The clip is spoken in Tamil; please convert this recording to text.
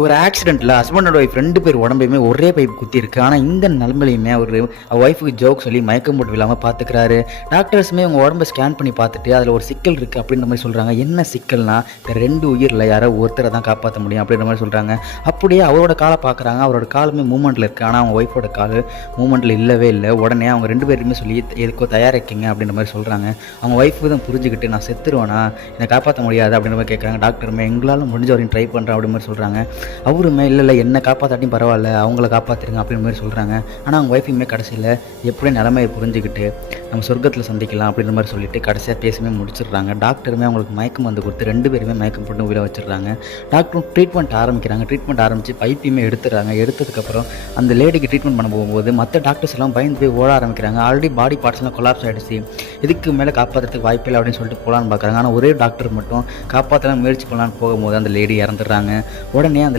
ஒரு ஆக்சிடென்ட்ல ஹஸ்பண்ட் அண்ட் ஒய்ஃப் 2 பேர் உடம்பையுமே ஒரே பைப் குத்திருக்கு. ஆனா இந்த நிலைமையிலுமே அவரு ஒய்ஃப்க்கு ஜோக் சொல்லி மயக்கம் போட்டு விழாம பார்த்துக்கிறாரு. டாக்டர்ஸுமே உங்க உடம்ப ஸ்கேன் பண்ணி பார்த்துட்டு அதில ஒரு சிக்கல் இருக்கு அப்படின்ற மாரி சொல்றாங்க. என்ன சிக்கல்னா, இந்த 2 உயிர்ல யாரோ ஒருத்தர தான் காப்பாத்த முடியும் அப்படின்ற மாரி சொல்றாங்க. அப்படியே அவரோட கால பார்க்குறாங்க. அவரோட காலுமே மூவ்மெண்ட்ல இருக்கு. ஆனா அவங்க ஒய்ஃபோட காலு மூவ்மெண்ட்ல இல்லவே இல்ல. உடனே அவங்க 2 பேருமே சொல்லி எதுக்கோ தயாரிக்கங்க அப்படின்ற மாரி சொல்றாங்க. அவங்க ஒய்ஃப் தான் புரிஞ்சுகிட்டு நான் செத்துருவேனா? என்ன காப்பாத்த முடியாது அப்படின்ற மாரி கேட்குறாங்க. டாக்டருமே எங்களால முடிஞ்ச வரையும் ட்ரை பண்றேன் அப்படின்ற மாரி சொல்றாங்க. அவருமே இல்ல என்ன காப்பாத்தாட்டியும் பரவாயில்ல, அவங்கள காப்பாத்திருங்க அப்படின்ற மாரி சொல்றாங்க. ஆனா அவங்க ஒய்ஃபுமே கடைசியில எப்படியும் நிலைமைய புரிஞ்சுகிட்டு நம்ம சொர்க்கத்தில சந்திக்கலாம் அப்படின்ற மாரி சொல்லிட்டு கடைசியா பேசியுமே முடிச்சிடுறாங்க. டாக்டருமே அவங்களுக்கு மயக்கம் மருந்து கொடுத்து 2 பேருமே மயக்கம் போட்டு உயிரை வச்சிடுறாங்க. டாக்டரும் ட்ரீட்மெண்ட் ஆரம்பிக்கிறாங்க. ட்ரீட்மெண்ட் ஆரம்பிச்சு பைப்பையுமே எடுத்துடுறாங்க. எடுத்ததுக்கப்புறம் அந்த லேடிக்கு ட்ரீட்மெண்ட் பண்ண போகும்போது மற்ற டாக்டர்ஸ் எல்லாம் பயந்து போய் ஓட ஆரம்பிக்கிறாங்க. ஆல்ரெடி பாடி பார்ட்ஸ் எல்லாம் கொலாப்ஸ் ஆயிடுச்சு. இதுக்கு மேல காப்பாத்துறதுக்கு வாய்ப்பில்லை அப்படின்னு சொல்லிட்டு போலான்னு பார்க்குறாங்க. ஆனா ஒரே டாக்டர் மட்டும் காப்பாற்றலாம் முயற்சி பண்ணலான்னு போகும்போது அந்த லேடி இறந்துடுறாங்க. உடனே அந்த